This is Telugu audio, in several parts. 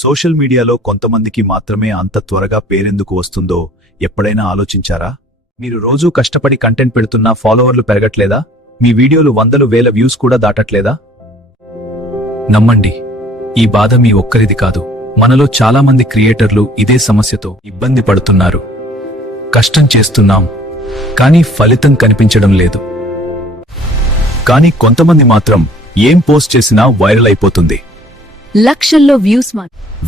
సోషల్ మీడియాలో కొంతమందికి మాత్రమే అంత త్వరగా పేరెందుకు వస్తుందో ఎప్పుడైనా ఆలోచించారా? మీరు రోజూ కష్టపడి కంటెంట్ పెడుతున్నా ఫాలోవర్లు పెరగట్లేదా? మీ వీడియోలు వందలు వేల వ్యూస్ కూడా దాటట్లేదా? నమ్మండి, ఈ బాధ మీ ఒక్కరిది కాదు. మనలో చాలా మంది క్రియేటర్లు ఇదే సమస్యతో ఇబ్బంది పడుతున్నారు. కష్టం చేస్తున్నాం, కానీ ఫలితం కనిపించడం లేదు. కానీ కొంతమంది మాత్రం ఏం పోస్ట్ చేసినా వైరల్ అయిపోతుంది. లక్షల్లో వ్యూస్,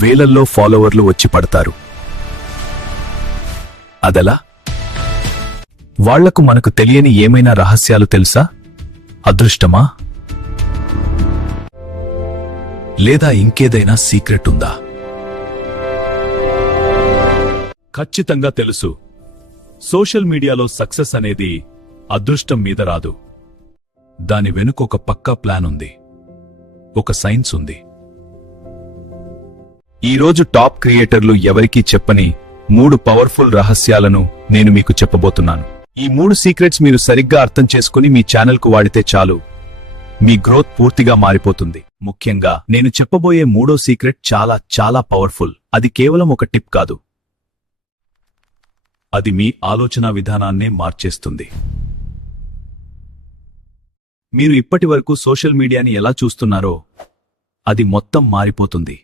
వేలల్లో ఫాలోవర్లు వచ్చి పడతారు. అదలా? వాళ్లకు మనకు తెలియని ఏమైనా రహస్యాలు తెలుసా? అదృష్టమా? లేదా ఇంకేదైనా సీక్రెట్ ఉందా? ఖచ్చితంగా తెలుసు. సోషల్ మీడియాలో సక్సెస్ అనేది అదృష్టం మీద రాదు. దాని వెనుక ఒక పక్కా ప్లాన్ ఉంది, ఒక సైన్స్ ఉంది. ఈరోజు టాప్ క్రియేటర్లు ఎవరికీ చెప్పని 3 పవర్ఫుల్ రహస్యాలను నేను మీకు చెప్పబోతున్నాను. ఈ 3 సీక్రెట్స్ మీరు సరిగ్గా అర్థం చేసుకుని మీ ఛానల్కు వాడితే చాలు, మీ గ్రోత్ పూర్తిగా మారిపోతుంది. ముఖ్యంగా నేను చెప్పబోయే 3వ సీక్రెట్ చాలా చాలా పవర్ఫుల్. అది కేవలం ఒక టిప్ కాదు, అది మీ ఆలోచన విధానాన్నే మార్చేస్తుంది. మీరు ఇప్పటివరకు సోషల్ మీడియాని ఎలా చూస్తున్నారో అది మొత్తం మారిపోతుంది.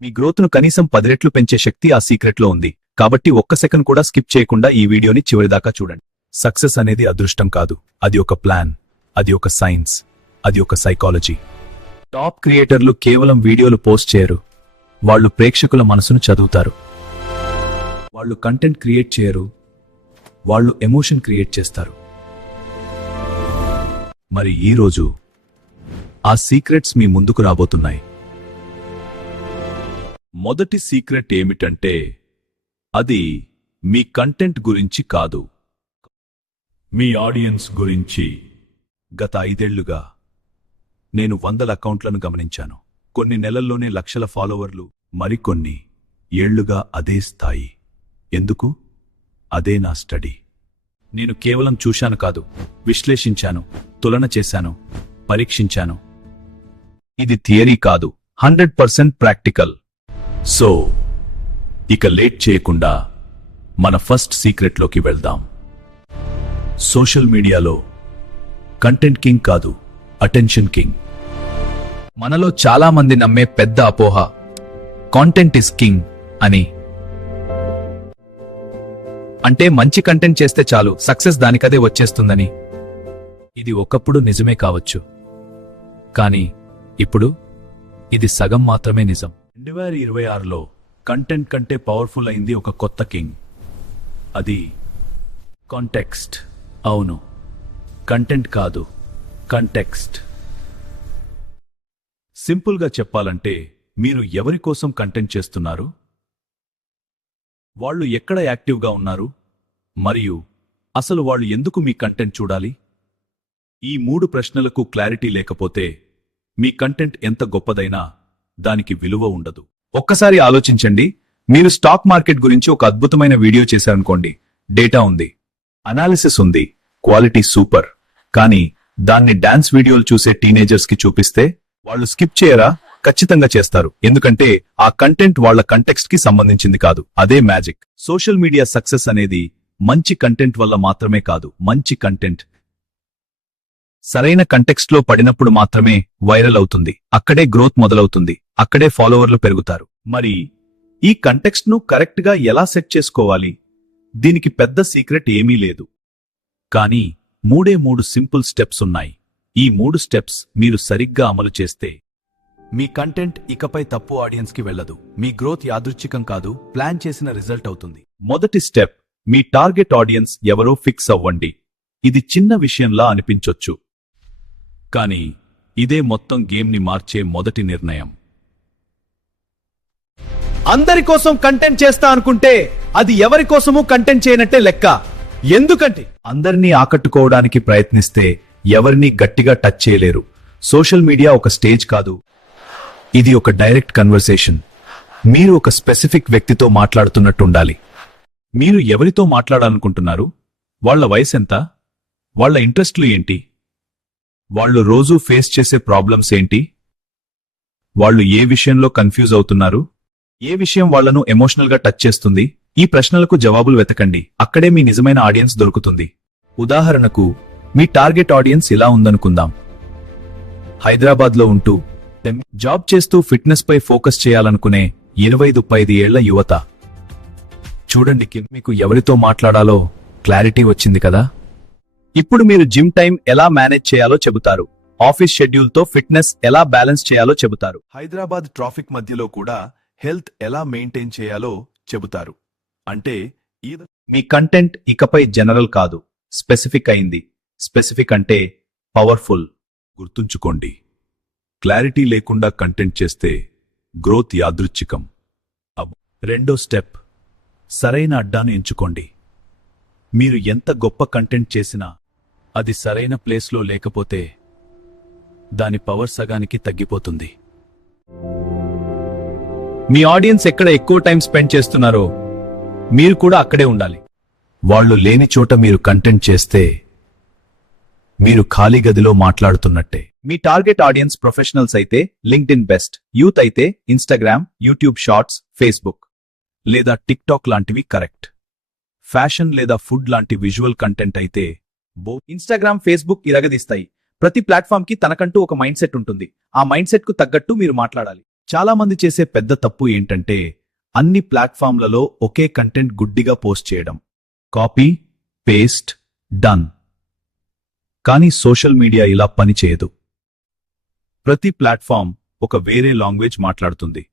మీ గ్రోత్ను కనీసం 10 రెట్లు పెంచే శక్తి ఆ సీక్రెట్లో ఉంది. కాబట్టి ఒక్క సెకండ్ కూడా స్కిప్ చేయకుండా ఈ వీడియోని చివరిదాకా చూడండి. సక్సెస్ అనేది అదృష్టం కాదు, అది ఒక ప్లాన్, అది ఒక సైన్స్, అది ఒక సైకాలజీ. టాప్ క్రియేటర్లు కేవలం వీడియోలు పోస్ట్ చేయరు, వాళ్ళు ప్రేక్షకుల మనసును చదువుతారు. వాళ్ళు కంటెంట్ క్రియేట్ చేయరు, వాళ్ళు ఎమోషన్ క్రియేట్ చేస్తారు. మరి ఈరోజు ఆ సీక్రెట్స్ మీ ముందుకు రాబోతున్నాయి. మొదటి సీక్రెట్ ఏమిటంటే, అది మీ కంటెంట్ గురించి కాదు, మీ ఆడియన్స్ గురించి. గత 5 ఏళ్లుగా నేను 100 అకౌంట్లను గమనించాను. కొన్ని నెలల్లోనే లక్షల ఫాలోవర్లు, మరికొన్ని ఏళ్లుగా అదే స్థాయి. ఎందుకు? అదే నా స్టడీ. నేను కేవలం చూశాను కాదు, విశ్లేషించాను, తులన చేశాను, పరీక్షించాను. ఇది థియరీ కాదు, 100% ప్రాక్టికల్. సో ఇక లేట్ చేయకుండా మన ఫస్ట్ సీక్రెట్లోకి వెళ్దాం. సోషల్ మీడియాలో కంటెంట్ కింగ్ కాదు, అటెన్షన్ కింగ్. మనలో చాలా మంది నమ్మే పెద్ద అపోహ కాంటెంట్ ఇస్ కింగ్ అని. అంటే మంచి కంటెంట్ చేస్తే చాలు, సక్సెస్ దానికదే వచ్చేస్తుందని. ఇది ఒకప్పుడు నిజమే కావచ్చు, కానీ ఇప్పుడు ఇది సగం మాత్రమే నిజం. 2026లో కంటెంట్ కంటే పవర్ఫుల్ అయింది ఒక కొత్త కింగ్. అది కాంటెక్స్ట్. అవును, కంటెంట్ కాదు, కంటెక్స్ట్. సింపుల్గా చెప్పాలంటే, మీరు ఎవరి కోసం కంటెంట్ చేస్తున్నారు, వాళ్ళు ఎక్కడ యాక్టివ్గా ఉన్నారు, మరియు అసలు వాళ్ళు ఎందుకు మీ కంటెంట్ చూడాలి? ఈ 3 ప్రశ్నలకు క్లారిటీ లేకపోతే మీ కంటెంట్ ఎంత గొప్పదైనా దానికి విలువ ఉండదు. ఒక్కసారి ఆలోచించండి. మీరు స్టాక్ మార్కెట్ గురించి ఒక అద్భుతమైన వీడియో చేశారనుకోండి. డేటా ఉంది, అనాలిసిస్ ఉంది, క్వాలిటీ సూపర్. కానీ దాన్ని డాన్స్ వీడియోలు చూసే టీనేజర్స్ కి చూపిస్తే వాళ్ళు స్కిప్ చేయరా? ఖచ్చితంగా చేస్తారు. ఎందుకంటే ఆ కంటెంట్ వాళ్ల కంటెక్స్ట్ కి సంబంధించింది కాదు. అదే మ్యాజిక్. సోషల్ మీడియా సక్సెస్ అనేది మంచి కంటెంట్ వల్ల మాత్రమే కాదు. మంచి కంటెంట్ సరైన కంటెక్స్ట్ లో పడినప్పుడు మాత్రమే వైరల్ అవుతుంది. అక్కడే గ్రోత్ మొదలవుతుంది, అక్కడే ఫాలోవర్లు పెరుగుతారు. మరి ఈ కంటెక్స్ట్ ను కరెక్ట్ గా ఎలా సెట్ చేసుకోవాలి? దీనికి పెద్ద సీక్రెట్ ఏమీ లేదు, కానీ 3 సింపుల్ స్టెప్స్ ఉన్నాయి. ఈ 3 స్టెప్స్ మీరు సరిగ్గా అమలు చేస్తే మీ కంటెంట్ ఇకపై తప్పు ఆడియన్స్ కి వెళ్ళదు. మీ గ్రోత్ యాదృచ్ఛికం కాదు, ప్లాన్ చేసిన రిజల్ట్ అవుతుంది. మొదటి స్టెప్, మీ టార్గెట్ ఆడియన్స్ ఎవరో ఫిక్స్ అవ్వండి. ఇది చిన్న విషయంలా అనిపించొచ్చు, కానీ ఇదే మొత్తం గేమ్ ని మార్చే మొదటి నిర్ణయం. అందరి కోసం కంటెంట్ చేస్తా అనుకుంటే అది ఎవరి కోసమూ కంటెంట్ చేయనట్టే లెక్క. ఎందుకంటే అందరినీ ఆకట్టుకోవడానికి ప్రయత్నిస్తే ఎవరినీ గట్టిగా టచ్ చేయలేరు. సోషల్ మీడియా ఒక స్టేజ్ కాదు, ఇది ఒక డైరెక్ట్ కన్వర్సేషన్. మీరు ఒక స్పెసిఫిక్ వ్యక్తితో మాట్లాడుతున్నట్టుండాలి. మీరు ఎవరితో మాట్లాడాలనుకుంటున్నారు? వాళ్ల వయసెంత? వాళ్ల ఇంట్రెస్ట్లు ఏంటి? వాళ్ళు రోజూ ఫేస్ చేసే ప్రాబ్లమ్స్ ఏంటి? వాళ్ళు ఏ విషయంలో కన్ఫ్యూజ్ అవుతున్నారు? ఏ విషయం వాళ్ళను ఎమోషనల్ గా టచ్ చేస్తుంది? ఈ ప్రశ్నలకు జవాబులు వెతకండి. అక్కడే మీ నిజమైన ఆడియన్స్ దొరుకుతుంది. ఉదాహరణకు, మీ టార్గెట్ ఆడియన్స్ ఇలా ఉందనుకుందాం. హైదరాబాద్లో ఉంటూ జాబ్ చేస్తూ ఫిట్నెస్ పై ఫోకస్ చేయాలనుకునే 25 ఏళ్ల యువత. చూడండి, మీకు ఎవరితో మాట్లాడాలో క్లారిటీ వచ్చింది కదా? ఇప్పుడు మీరు జిమ్ టైం ఎలా మేనేజ్ చేయాలో చెబుతారు. ఆఫీస్ షెడ్యూల్తో ఫిట్నెస్ ఎలా బ్యాలెన్స్ చేయాలో చెబుతారు. హైదరాబాద్ ట్రాఫిక్ మధ్యలో కూడా హెల్త్ ఎలా మెయింటైన్ చేయాలో చెబుతారు. అంటే మీ కంటెంట్ ఇకపై జనరల్ కాదు, స్పెసిఫిక్ అయింది. స్పెసిఫిక్ అంటే పవర్ఫుల్. గుర్తుంచుకోండి, క్లారిటీ లేకుండా కంటెంట్ చేస్తే గ్రోత్ యాదృచ్ఛికం. రెండో స్టెప్, సరైన అడ్డాను ఎంచుకోండి. మీరు ఎంత గొప్ప కంటెంట్ చేసినా అది సరైన ప్లేస్లో లేకపోతే దాని పవర్ సగానికి తగ్గిపోతుంది. మీ ఆడియన్స్ ఎక్కడ ఎక్కువ టైం స్పెండ్ చేస్తున్నారో మీరు కూడా అక్కడే ఉండాలి. వాళ్ళు లేని చోట మీరు కంటెంట్ చేస్తే మీరు ఖాళీ గదిలో మాట్లాడుతున్నట్టే. మీ టార్గెట్ ఆడియన్స్ ప్రొఫెషనల్స్ అయితే లింక్డ్ఇన్ బెస్ట్, యూత్ అయితే ఇన్స్టాగ్రామ్, యూట్యూబ్ షార్ట్స్, ఫేస్బుక్ లేదా టిక్టాక్ లాంటివి కరెక్ట్. ఫ్యాషన్ లేదా ఫుడ్ లాంటి విజువల్ కంటెంట్ అయితే ఇన్స్టాగ్రామ్, ఫేస్బుక్ ఇరగదీస్తాయి. ప్రతి ప్లాట్ఫామ్కి తనకంటూ ఒక మైండ్ సెట్ ఉంటుంది. ఆ మైండ్ సెట్ కు తగ్గట్టు మీరు మాట్లాడాలి. చాలా మంది చేసే పెద్ద తప్పు ఏంటంటే అన్ని ప్లాట్ఫామ్లలో ఒకే కంటెంట్ గుడ్డిగా పోస్ట్ చేయడం. Copy paste done. కానీ సోషల్ మీడియా ఇలా పనిచేయదు. ప్రతి ప్లాట్ఫామ్ ఒక వేరే లాంగ్వేజ్ మాట్లాడుతుంది.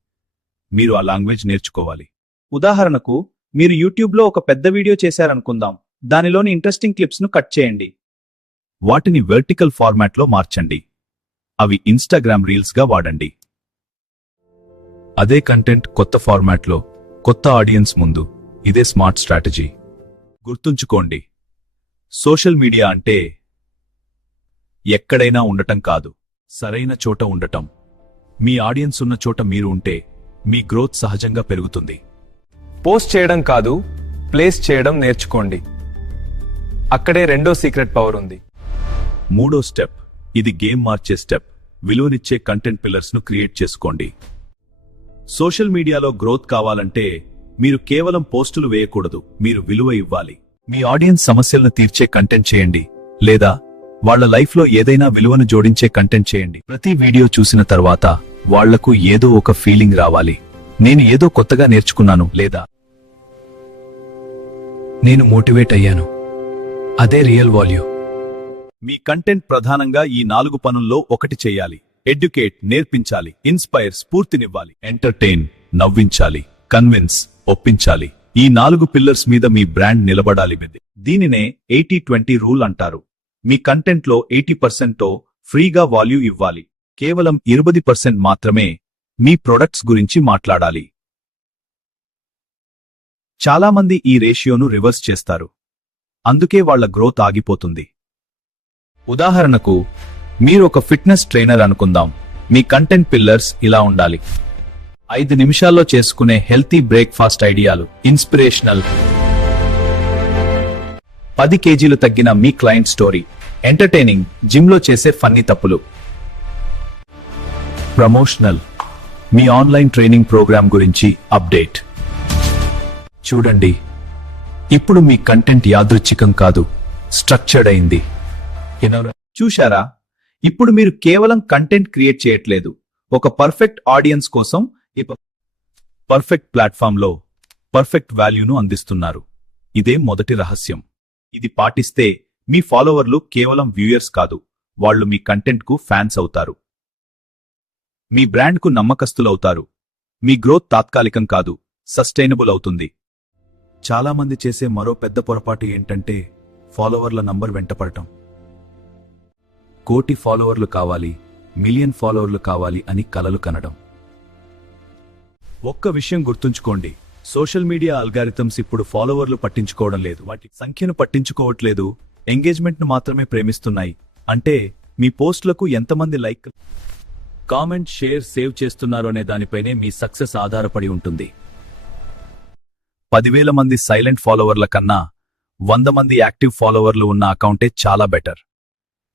మీరు ఆ లాంగ్వేజ్ నేర్చుకోవాలి. ఉదాహరణకు, మీరు యూట్యూబ్లో ఒక పెద్ద వీడియో చేశారనుకుందాం. దానిలోని ఇంట్రెస్టింగ్ క్లిప్స్ ను కట్ చేయండి. వాటిని వెర్టికల్ ఫార్మాట్లో మార్చండి. అవి ఇన్స్టాగ్రామ్ రీల్స్ గా వాడండి. అదే కంటెంట్ కొత్త ఫార్మాట్లో, కొత్త ఆడియన్స్ ముందు. ఇదే స్మార్ట్ స్ట్రాటజీ. గుర్తుంచుకోండి, సోషల్ మీడియా అంటే ఎక్కడైనా ఉండటం కాదు, సరైన చోట ఉండటం. మీ ఆడియన్స్ ఉన్న చోట మీరు ఉంటే మీ గ్రోత్ సహజంగా పెరుగుతుంది. పోస్ట్ చేయడం కాదు, ప్లేస్ చేయడం నేర్చుకోండి. అక్కడే రెండో సీక్రెట్ పవర్ ఉంది. మూడో స్టెప్, ఇది గేమ్ మార్చే స్టెప్. విలువనిచ్చే కంటెంట్ పిల్లర్స్ ను క్రియేట్ చేసుకోండి. సోషల్ మీడియాలో గ్రోత్ కావాలంటే మీరు కేవలం పోస్టులు వేయకూడదు, మీరు విలువ ఇవ్వాలి. మీ ఆడియన్స్ సమస్యలను తీర్చే కంటెంట్ చేయండి, లేదా వాళ్ల లైఫ్లో ఏదైనా విలువను జోడించే కంటెంట్ చేయండి. ప్రతి వీడియో చూసిన తర్వాత వాళ్లకు ఏదో ఒక ఫీలింగ్ రావాలి. నేను ఏదో కొత్తగా నేర్చుకున్నాను, లేదా నేను మోటివేట్ అయ్యాను. అదే రియల్ వాల్యూ. మీ కంటెంట్ ప్రధానంగా ఈ 4 పనుల్లో ఒకటి చేయాలి. ఎడ్యుకేట్, నేర్పించాలి. ఇన్స్పైర్, స్ఫూర్తినివ్వాలి. ఎంటర్టైన్, నవ్వించాలి. కన్విన్స్, ఒప్పించాలి. ఈ 4 పిల్లర్స్ మీద మీ బ్రాండ్ నిలబడాలి. దీనినే 80-20 రూల్ అంటారు. మీ కంటెంట్లో 80% ఫ్రీగా వాల్యూ ఇవ్వాలి. కేవలం 20% మాత్రమే మీ ప్రొడక్ట్స్ గురించి మాట్లాడాలి. చాలామంది ఈ రేషియోను రివర్స్ చేస్తారు. అందుకే వాళ్ల గ్రోత్ ఆగిపోతుంది. ఉదాహరణకు, మీరు ఒక ఫిట్నెస్ ట్రైనర్ అనుకుందాం. మీ కంటెంట్ పిల్లర్స్ ఇలా ఉండాలి. 5 నిమిషాల్లో చేసుకునే హెల్తీ బ్రేక్ఫాస్ట్ ఐడియాలు, ఇన్స్పిరేషనల్. 10 కేజీలు తగ్గిన మీ క్లయింట్ స్టోరీ, ఎంటర్టైనింగ్, జిమ్లో చేసే ఫన్నీ తప్పులు. ప్రమోషనల్, మీ ఆన్లైన్ ట్రైనింగ్ ప్రోగ్రామ్ గురించి అప్డేట్. చూడండి, ఇప్పుడు మీ కంటెంట్ యాదృచ్ఛికం కాదు, స్ట్రక్చర్డ్ అయింది. చూశారా? ఇప్పుడు మీరు కేవలం కంటెంట్ క్రియేట్ చేయట్లేదు, ఒక పర్ఫెక్ట్ ఆడియన్స్ కోసం పర్ఫెక్ట్ ప్లాట్ఫామ్లో పర్ఫెక్ట్ వాల్యూను అందిస్తున్నారు. ఇదే మొదటి రహస్యం. ఇది పాటిస్తే మీ ఫాలోవర్లు కేవలం వ్యూయర్స్ కాదు, వాళ్ళు మీ కంటెంట్కు ఫ్యాన్స్ అవుతారు. మీ బ్రాండ్కు నమ్మకస్తులవుతారు. మీ గ్రోత్ తాత్కాలికం కాదు, సస్టైనబుల్ అవుతుంది. చాలామంది చేసే మరో పెద్ద పొరపాటు ఏంటంటే ఫాలోవర్ల నంబర్ వెంటపడటం. 1 కోటి ఫాలోవర్లు కావాలి, 1 మిలియన్ ఫాలోవర్లు కావాలి అని కలలు కనడం. ఒక్క విషయం గుర్తుంచుకోండి, సోషల్ మీడియా అల్గారిథమ్స్ ఇప్పుడు ఫాలోవర్లు పట్టించుకోవడం లేదు, వాటి సంఖ్యను పట్టించుకోవట్లేదు, ఎంగేజ్మెంట్ను మాత్రమే ప్రేమిస్తున్నాయి. అంటే మీ పోస్టులకు ఎంతమంది లైక్, కామెంట్, షేర్, సేవ్ చేస్తున్నారో అనే దానిపైనే మీ సక్సెస్ ఆధారపడి ఉంటుంది. 10,000 మంది సైలెంట్ ఫాలోవర్ల కన్నా 100 మంది యాక్టివ్ ఫాలోవర్లు ఉన్న అకౌంటే చాలా బెటర్.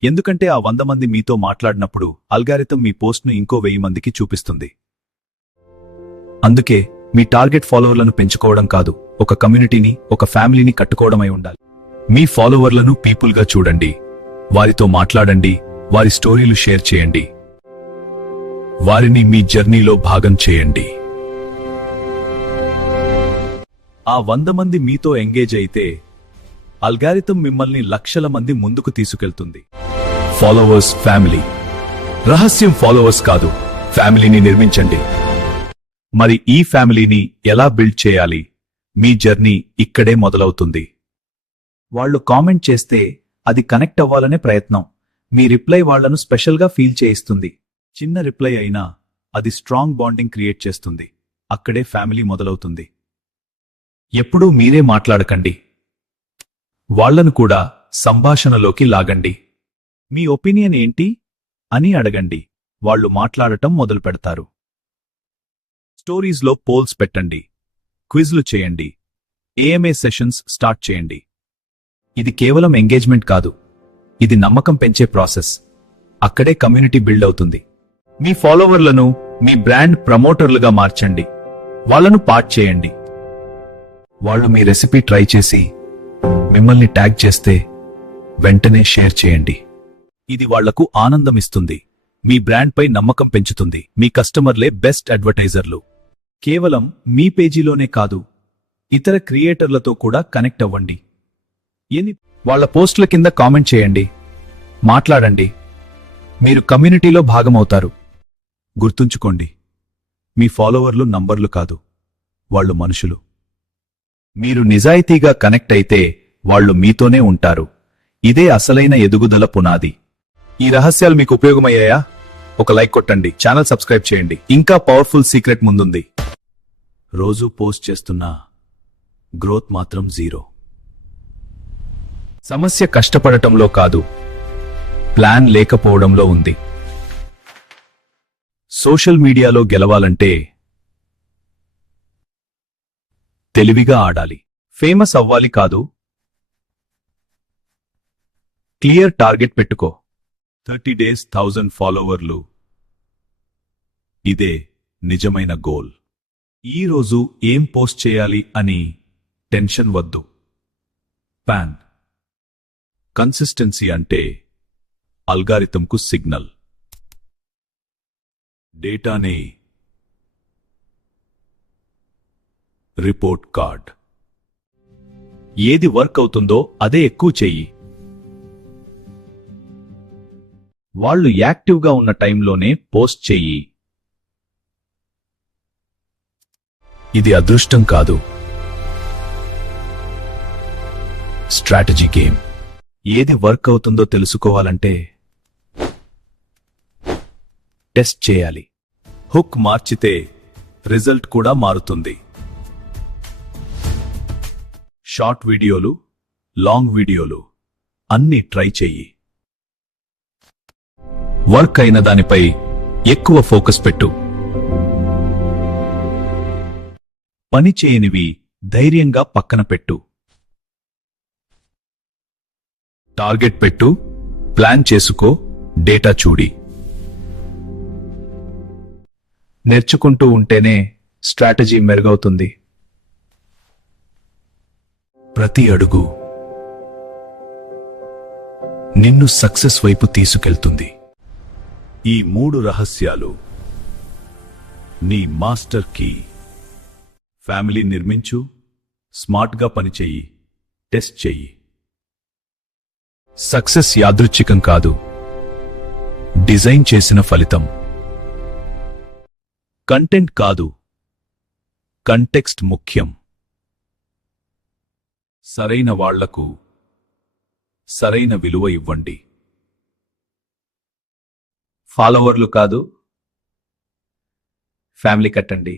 ఎందుకంటే ఆ 100 మంది మీతో మాట్లాడినప్పుడు అల్గారిథం మీ పోస్ట్ను ఇంకో 1000 మందికి చూపిస్తుంది. అందుకే మీ టార్గెట్ ఫాలోవర్లను పెంచుకోవడం కాదు, ఒక కమ్యూనిటీని, ఒక ఫ్యామిలీని కట్టుకోవడమై ఉండాలి. మీ ఫాలోవర్లను పీపుల్గా చూడండి, వారితో మాట్లాడండి, వారి స్టోరీలు షేర్ చేయండి, వారిని మీ జర్నీలో భాగం చేయండి. ఆ 100 మంది మీతో ఎంగేజ్ అయితే అల్గారిథం మిమ్మల్ని లక్షల మంది ముందుకు తీసుకెళ్తుంది. Followers family. రహస్యం ఫాలోవర్స్ కాదు, ఫ్యామిలీని నిర్మించండి. మరి ఈ ఫ్యామిలీని ఎలా బిల్డ్ చేయాలి? మీ జర్నీ ఇక్కడే మొదలవుతుంది. వాళ్ళు కామెంట్ చేస్తే అది కనెక్ట్ అవ్వాలనే ప్రయత్నం. మీ రిప్లై వాళ్లను స్పెషల్గా ఫీల్ చేయిస్తుంది. చిన్న రిప్లై అయినా అది స్ట్రాంగ్ బాండింగ్ క్రియేట్ చేస్తుంది. అక్కడే ఫ్యామిలీ మొదలవుతుంది. ఎప్పుడూ మీరే మాట్లాడకండి, వాళ్లను కూడా సంభాషణలోకి లాగండి. మీ ఒపీనియన్ ఏంటి అని అడగండి. వాళ్ళు మాట్లాడటం మొదలు పెడతారు. స్టోరీస్లో పోల్స్ పెట్టండి, క్విజ్లు చేయండి, ఏఎంఏ సెషన్స్ స్టార్ట్ చేయండి. ఇది కేవలం ఎంగేజ్మెంట్ కాదు, ఇది నమ్మకం పెంచే ప్రాసెస్. అక్కడే కమ్యూనిటీ బిల్డ్ అవుతుంది. మీ ఫాలోవర్లను మీ బ్రాండ్ ప్రమోటర్లుగా మార్చండి. వాళ్ళను పార్ట్ చేయండి. వాళ్ళు మీ రెసిపీ ట్రై చేసి మిమ్మల్ని ట్యాగ్ చేస్తే వెంటనే షేర్ చేయండి. ఇది వాళ్లకు ఆనందమిస్తుంది, మీ బ్రాండ్పై నమ్మకం పెంచుతుంది. మీ కస్టమర్లే బెస్ట్ అడ్వర్టైజర్లు. కేవలం మీ పేజీలోనే కాదు, ఇతర క్రియేటర్లతో కూడా కనెక్ట్ అవ్వండి. వాళ్ళ పోస్టుల కింద కామెంట్ చేయండి, మాట్లాడండి. మీరు కమ్యూనిటీలో భాగమవుతారు. గుర్తుంచుకోండి, మీ ఫాలోవర్లు నంబర్లు కాదు, వాళ్ళు మనుషులు. మీరు నిజాయితీగా కనెక్ట్ అయితే వాళ్ళు మీతోనే ఉంటారు. ఇదే అసలైన ఎదుగుదల పునాది. ఈ రహస్యాలు మీకు ఉపయోగమయ్యాయా? ఒక లైక్ కొట్టండి, ఛానల్ సబ్స్క్రైబ్ చేయండి. ఇంకా పవర్ఫుల్ సీక్రెట్ ముందుంది. రోజూ పోస్ట్ చేస్తున్నా గ్రోత్ మాత్రం 0. సమస్య కష్టపడటంలో కాదు, ప్లాన్ లేకపోవడంలో ఉంది. సోషల్ మీడియాలో గెలవాలంటే తెలివిగా ఆడాలి. ఫేమస్ అవ్వాలి కాదు, క్లియర్ టార్గెట్ పెట్టుకో. 30 days 1000 ఫాలోవర్లు, ఇదే నిజమైన గోల్. ఈరోజు ఏం పోస్ట్ చేయాలి అని టెన్షన్ వద్దు. ప్లాన్. కన్సిస్టెన్సీ అంటే అల్గారిథంకు సిగ్నల్. డేటానే రిపోర్ట్ కార్డ్. ఏది వర్క్ అవుతుందో అదే ఎక్కువ చెయ్యి. వాళ్ళు యాక్టివ్గా ఉన్న టైంలోనే పోస్ట్ చెయ్యి. ఇది అదృష్టం కాదు, స్ట్రాటజీ గేమ్. ఏది వర్క్ అవుతుందో తెలుసుకోవాలంటే టెస్ట్ చేయాలి. హుక్ మార్చితే రిజల్ట్ కూడా మారుతుంది. షార్ట్ వీడియోలు, లాంగ్ వీడియోలు అన్నీ ట్రై చెయ్యి. వర్క్ అయిన దానిపై ఎక్కువ ఫోకస్ పెట్టు. పని చేయనివి ధైర్యంగా పక్కన పెట్టు. టార్గెట్ పెట్టు, ప్లాన్ చేసుకో, డేటా చూడి. నేర్చుకుంటూ ఉంటేనే స్ట్రాటజీ మెరుగవుతుంది. ప్రతి అడుగు నిన్ను సక్సెస్ వైపు తీసుకెళ్తుంది. ఈ 3 రహస్యాలు నీ మాస్టర్ కీ. ఫ్యామిలీ నిర్మించు, స్మార్ట్గా పనిచెయ్యి, టెస్ట్ చెయ్యి. సక్సెస్ యాదృచ్ఛికం కాదు, డిజైన్ చేసిన ఫలితం. కంటెంట్ కాదు, కంటెక్స్ట్ ముఖ్యం. సరైన వాళ్లకు సరైన విలువ ఇవ్వండి. ఫాలోవర్లు కాదు, ఫ్యామిలీ కట్టండి.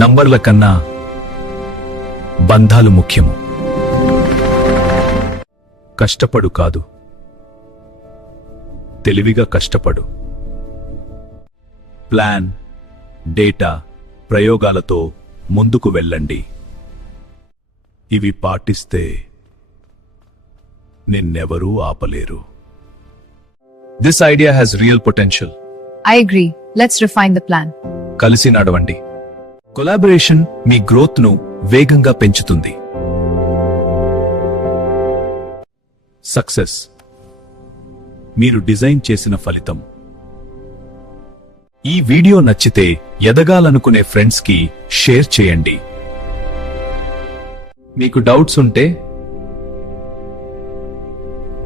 నంబర్ల కన్నా బంధాలు ముఖ్యము. కష్టపడు కాదు, తెలివిగా కష్టపడు. ప్లాన్, డేటా, ప్రయోగాలతో ముందుకు వెళ్ళండి. ఇవి పాటిస్తే నిన్నెవరూ ఆపలేరు. This idea has real potential. I agree. Let's refine the plan. కలిసి నడవండి. కొలాబరేషన్ మీ గ్రోత్ ను వేగంగా పెంచుతుంది. సక్సెస్ మీరు డిజైన్ చేసిన ఫలితం. ఈ వీడియో నచ్చితే ఎదగాలనుకునే ఫ్రెండ్స్ కి షేర్ చేయండి. మీకు డౌట్స్ ఉంటే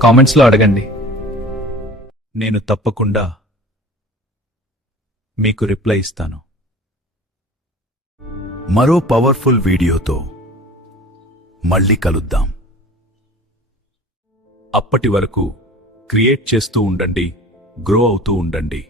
కామెంట్స్ లో అడగండి. నేను తప్పకుండా మీకు రిప్లై ఇస్తాను. మరో పవర్ఫుల్ వీడియోతో మళ్ళీ కలుద్దాం. అప్పటి వరకు క్రియేట్ చేస్తూ ఉండండి, గ్రో అవుతూ ఉండండి.